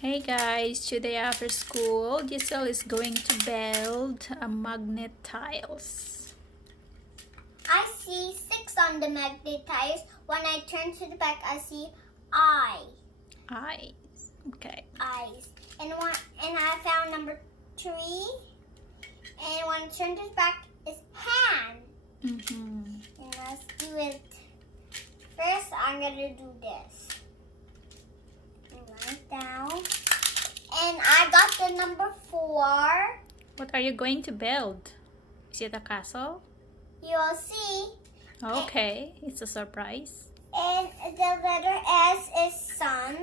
Hey guys, today after school, Giselle is going to build a magnet tiles. I see 6 on the magnet tiles. When I turn to the back, I see eyes. Okay. And I found number 3. And when I turn to the back, it's hand. And let's do it. First, I'm gonna do this. Right down. And I got the number 4. What are you going to build? Is it a castle? You'll see. Okay, it's a surprise. And the letter S is sun.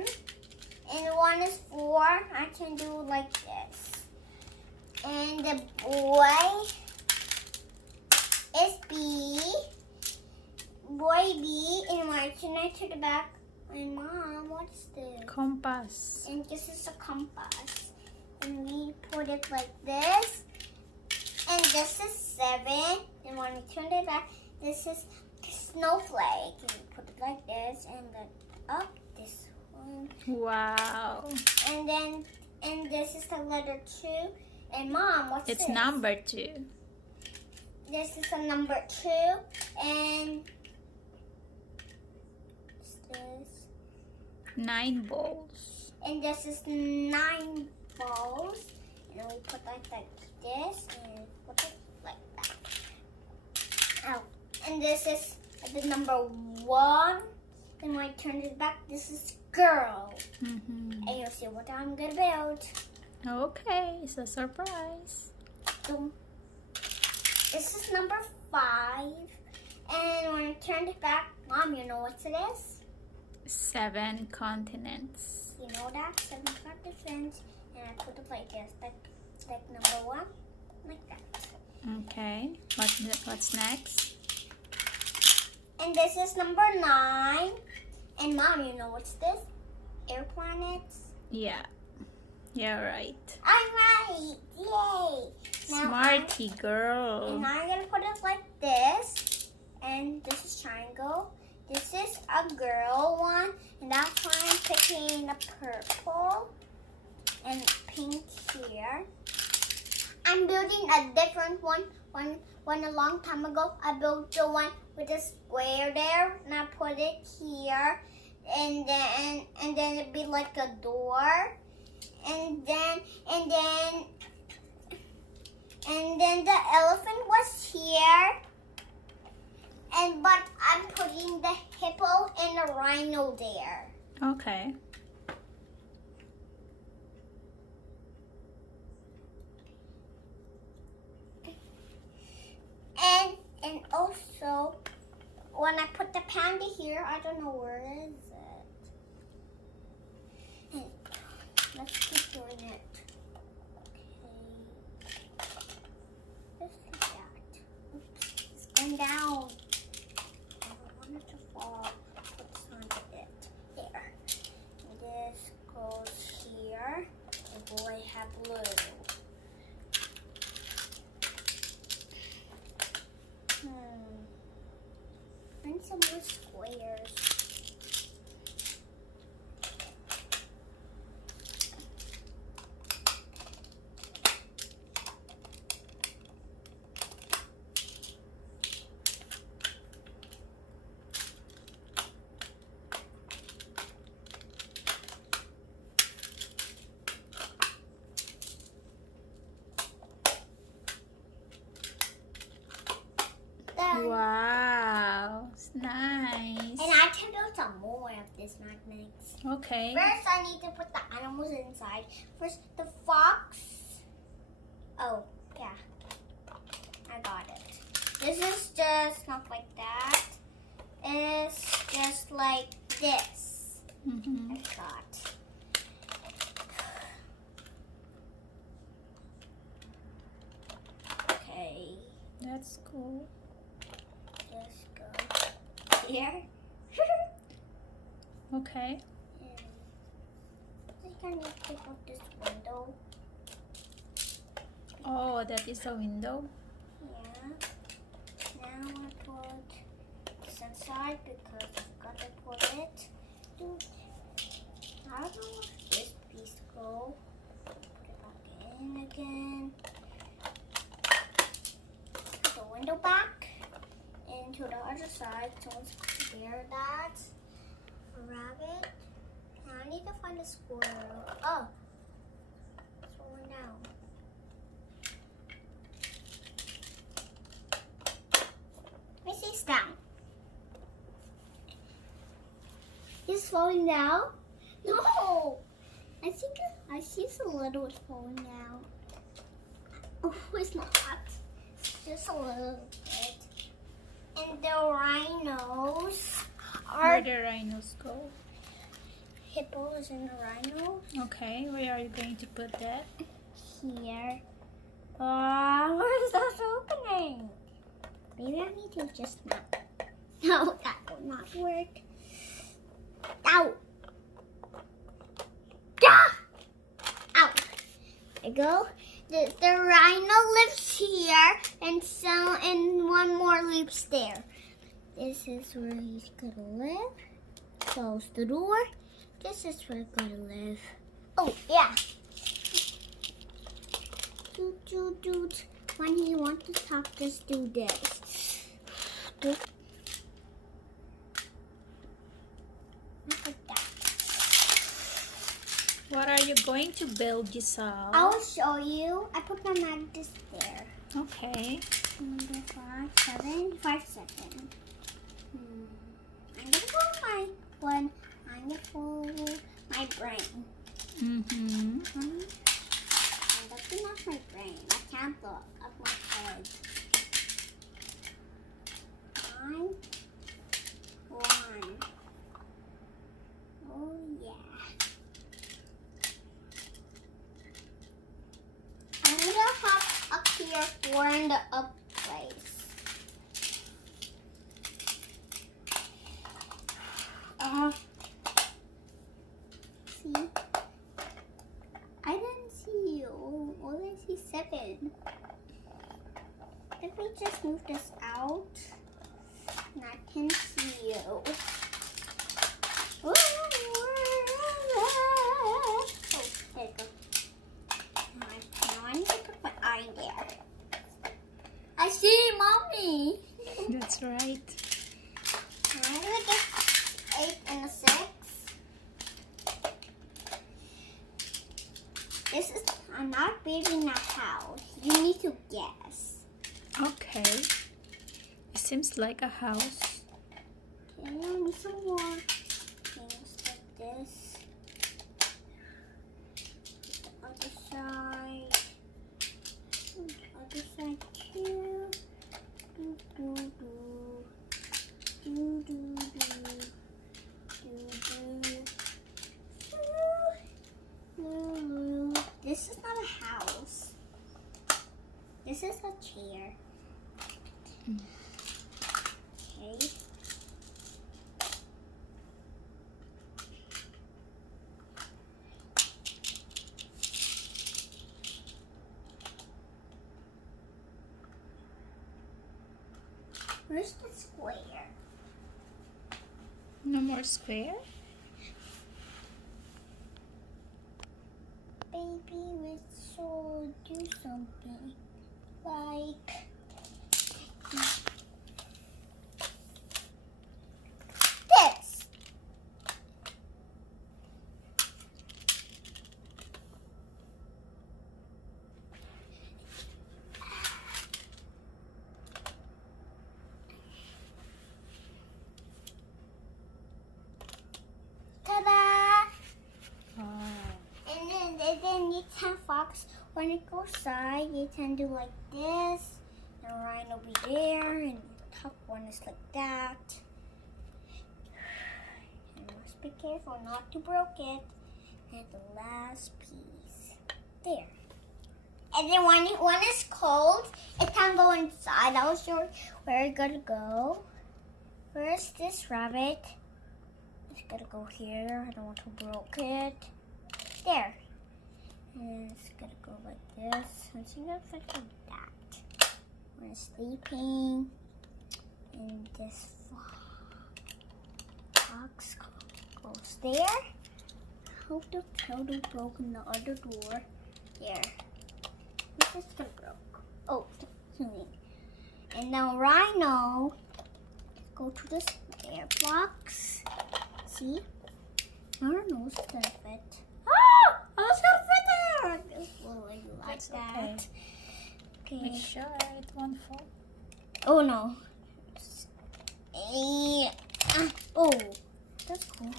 And 1 is 4. I can do like this. And the boy is B. Boy B. And when I turn it to the back, my mom, what's this? Compass. And this is a compass. And we put it like this. And this is 7. And when we turn it back, this is snowflake. And we put it like this and then up this one. Wow. And this is the letter 2. And Mom, what's this? It's number 2. This is a number 2. And what's this? 9 balls. And this is 9 balls. And we put like this and put it like that. Oh. And this is the number 1. And when I turn it back, this is girl. And you'll see what I'm gonna build. Okay, it's a surprise. Boom. This is number 5. And when I turn it back, Mom, you know what it is? 7 continents. You know that? 7 continents. And I put it like this, like number 1, like that. Okay, what's next? And this is number 9. And Mom, you know what's this? Air planets. Yeah, right. I'm right! Yay! Smarty girl. And I'm gonna put it like this. And this is triangle. This is a girl one. And that's why I'm picking the purple and pink here. I'm building a different one. One a long time ago, I built the one with a square there, and I put it here, and then it'd be like a door, and then the elephant was here, but I'm putting the hippo and the rhino there. Okay. And also, when I put the panda here, I don't know where is it. And let's keep doing it. Okay. Let's do that. Oops, it's going down. I don't want it to fall. What's on it? There. And this goes here. The boy had blue. I need some more squares. Wow, it's nice. And I can build some more of these magnets. Okay. First, I need to put the animals inside. First, the fox. Oh, yeah. I got it. This is just not like that. It's just like this. I got. Okay. That's cool. Just go here. Okay. I think I need to put this window. Oh, that is a window. Yeah. Now I put this inside because I've got to put it. I don't know if this piece like someone's wear that. A rabbit. Now I need to find a squirrel. Oh, it's falling down. I see it's down. It's falling down? No! I think I see it's a little it's falling down. Oh, it's not. It's just a little bit. And the rhinos Where are the rhinos go? hippos and the rhinos Okay, where are you going to put that? here. Where is that opening? Maybe I need to just not. No, that will not work. Ow! Ah! Ow! There you go. The rhino lives here, and one more lives there. This is where he's gonna live. Close the door. This is where he's gonna live. Oh yeah. Doot doot doot. When he wants to talk, just do this. Doot. Like that. What are you going to build, Giselle? I'll show you. I put my magnet there. Okay. Number 5 seconds. I'm gonna go with my one. I'm gonna follow my brain. Mm-hmm. I'm looking at my brain. I can't look at my head. 9, 1. Oh yeah. I'm gonna have up here 4 in the up place. See? I didn't see you. Only see 7. If we just move this out, and I can see you. Oh, there you go. Now I need to put my eye there. I see mommy. That's right. I'm gonna get 8 and a 6. This is I'm not building a house. You need to guess. Okay. It seems like a house. Okay, I need some more things like this. The other side. And the other side too. Do do do. Do do do. Do do. Ooh. This is not a house. This is a chair. Okay. Where's the square? No more square? Baby, we should do something like this. Ta-da! And then you can fox when it goes side, you can do like this, and Ryan will be there, and the top one is like that. And must be careful not to break it. And the last piece there. And then when it's cold, it can go inside. I'll show you where it's gonna go. First, this rabbit. It's gonna go here. I don't want to break it. There. And it's gonna go like this. And it's gonna fit like that. When it's sleeping, and this box goes there. Hope the total broken the other door. There. This is gonna broke. Oh, zooming. And now Rhino go to this air box. See? Our nose doesn't fit. Ah! I was gonna fit there! Just like That's that. Okay. Make sure it won't fall. Oh no. Oh, that's cool.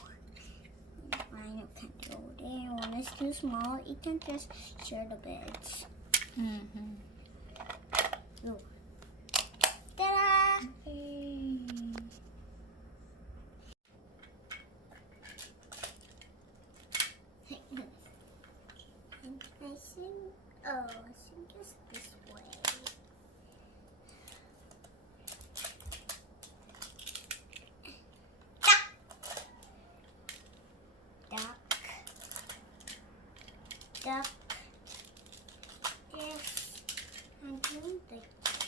Fine, it can't go there. When it's too small, it can just share the beds. Mm-hmm. Oh. Ta-da! Hey. I think it's this way. Duck. Duck. This. I'm doing like this.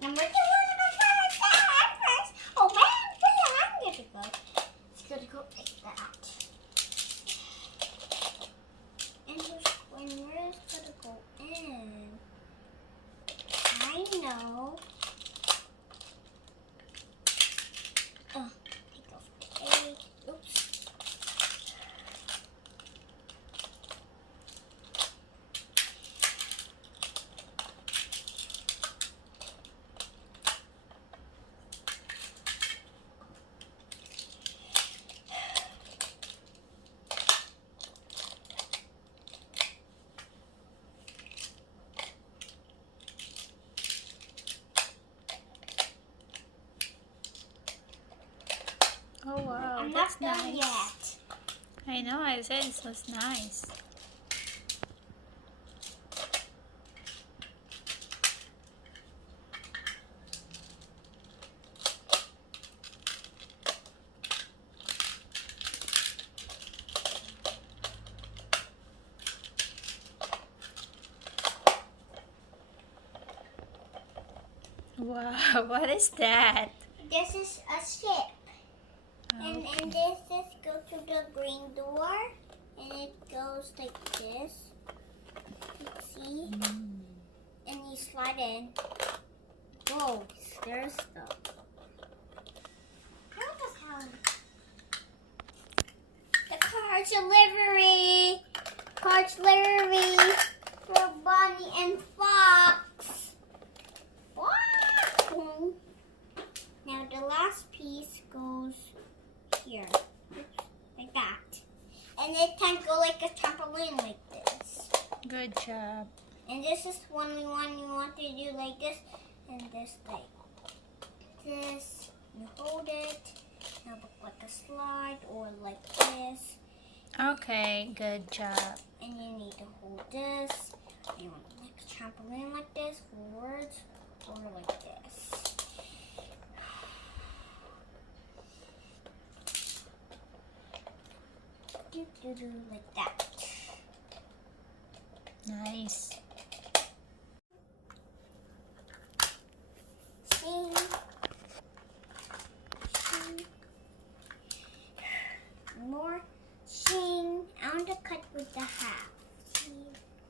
Number 2 first. Oh man, where I'm gonna go? It's gonna go like that. And where is gonna go in? I know. Oh, take off the egg. Oops. Oh wow, I'm that's not done nice. yet. I know, I said it was nice. Wow, what is that? This is a ship. And this is go to the green door. And it goes like this. See? And you slide in. Whoa, there's stuff. What the hell? The car delivery. Car delivery for Bunny and Fox. Wow. Now the last piece goes here. Oops, like that. And it can go like a trampoline like this. Good job. And this is one we want to do like this and this like this. You hold it. Now look like a slide or like this. Okay, good job. And you need to hold this. You want like a trampoline like this, forwards, or like this. Do like that. Nice. Shing. Shing. More shing. I want to cut with the half. See?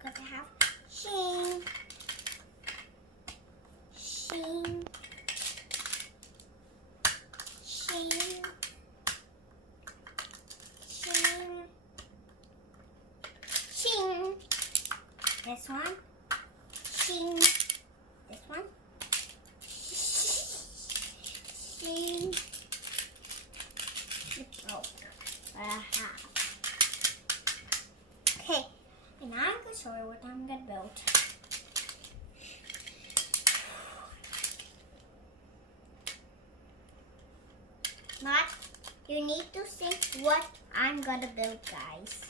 Cut the half. Shing. Shing. Shing. Shing. Shing. This one. Shing. This one. Shing. It broke. Half. Okay. And now I'm going to show you what I'm going to build. Matt, you need to see what I'm going to build, guys.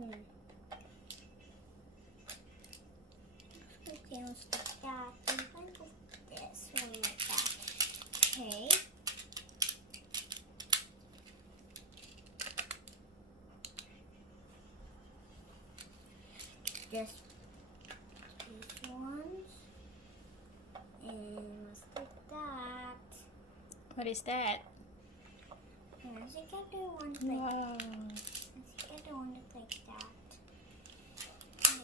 Okay, let's do that. And then go this one like that. Okay. Just these ones. And let's do that. What is that? And let's get the one like Wow. let's get the one like that. Okay.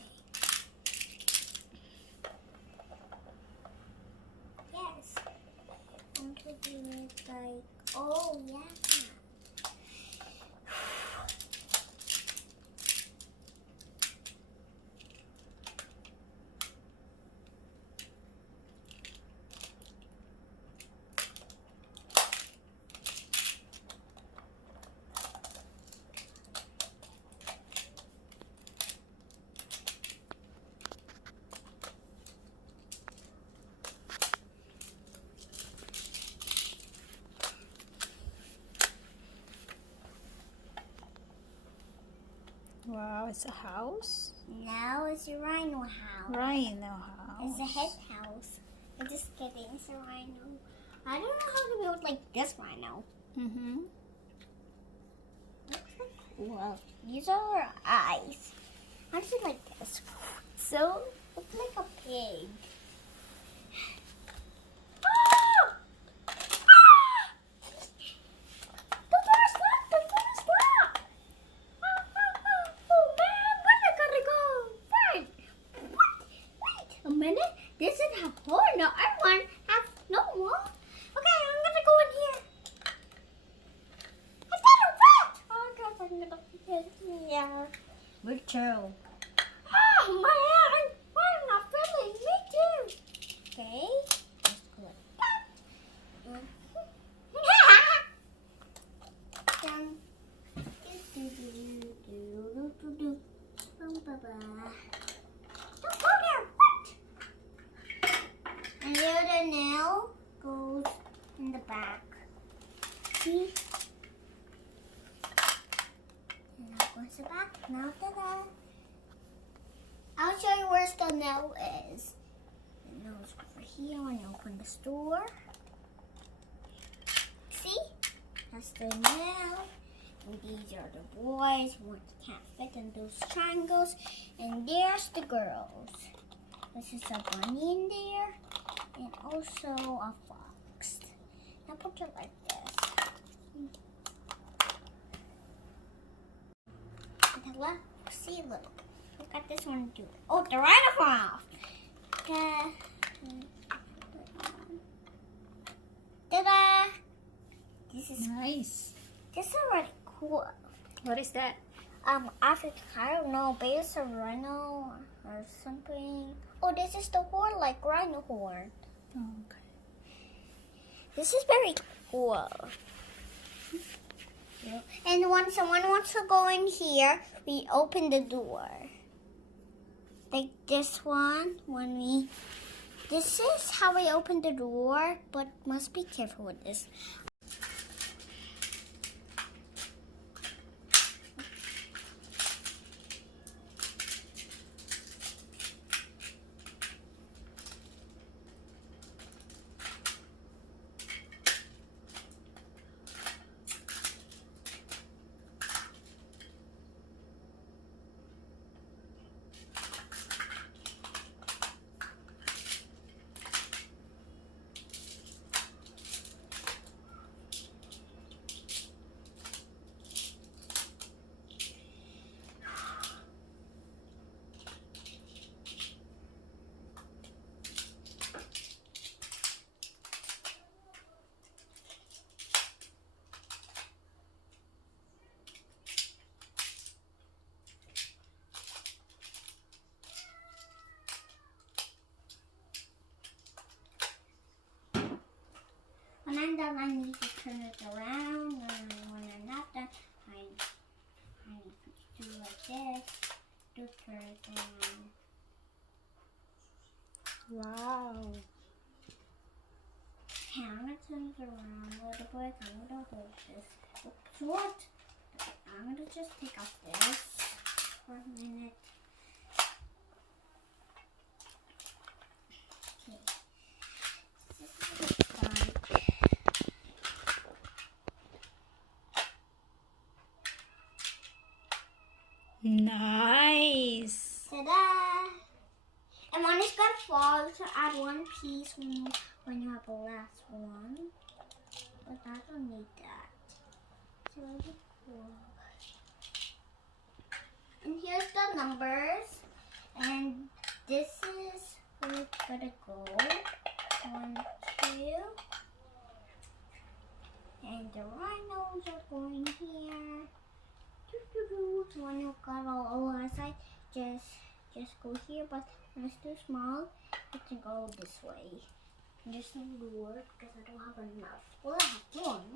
Yes. I want to do it like, oh yeah. Wow, it's a house? Now it's a rhino house. Rhino house. It's a head house. I'm just kidding, it's a rhino. I don't know how to build like this rhino. Mm-hmm. Well, these are our eyes. How does it like this? So, looks like a pig. Ah! Ah! The door's locked! The door's locked! Oh man, where I gotta go? Wait! What? Wait a minute. This is a hole. No, I want have no more. Okay, I'm gonna go in here. I got a rat! Oh God, I'm gonna get here. Me too. Oh man, I'm not feeling. Me too. Okay, let's go like that. Done. Don't go there. What? And there the nail goes in the back. See? And that goes the back. Now ta-da. I'll show you where the nail is. The nail's over here when you open this door. See? That's the nail. And these are the boys. One can't fit in those triangles. And there's the girls. This is a bunny in there. And also a fox. Now put it like this. And the left, see, look. Look at this one too. Oh, the right one off. Ta-da! This is already cool. What is that? I don't know, maybe it's a rhino or something. Oh, this is the horn, like rhino horn. Oh, okay. This is very cool. And when someone wants to go in here, we open the door. Like this one, this is how we open the door, but must be careful with this. When I'm done, I need to turn it around, and when I'm not done, I need to do like this to turn it around. Wow. Okay, I'm gonna turn it around a little bit. I'm gonna hold this. Oops, what? I'm gonna just take off this. for a minute. Okay. This is done. Nice. Ta-da! And one is gonna fall, so add one piece when you have the last one. But I don't need that. So really cool. And here's the numbers. And this is where it's gonna go. 1, 2. And the rhinos are going here. So when you got all on side, just go here. But when it's too small, you can go this way. And there's no lure because I don't have enough. Well, I have one.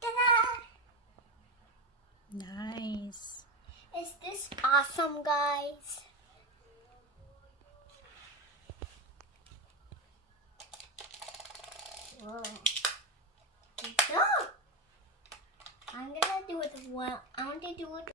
Ta-da! Nice. Is this awesome, guys? Whoa. No! I'm gonna do it well. I want to do it.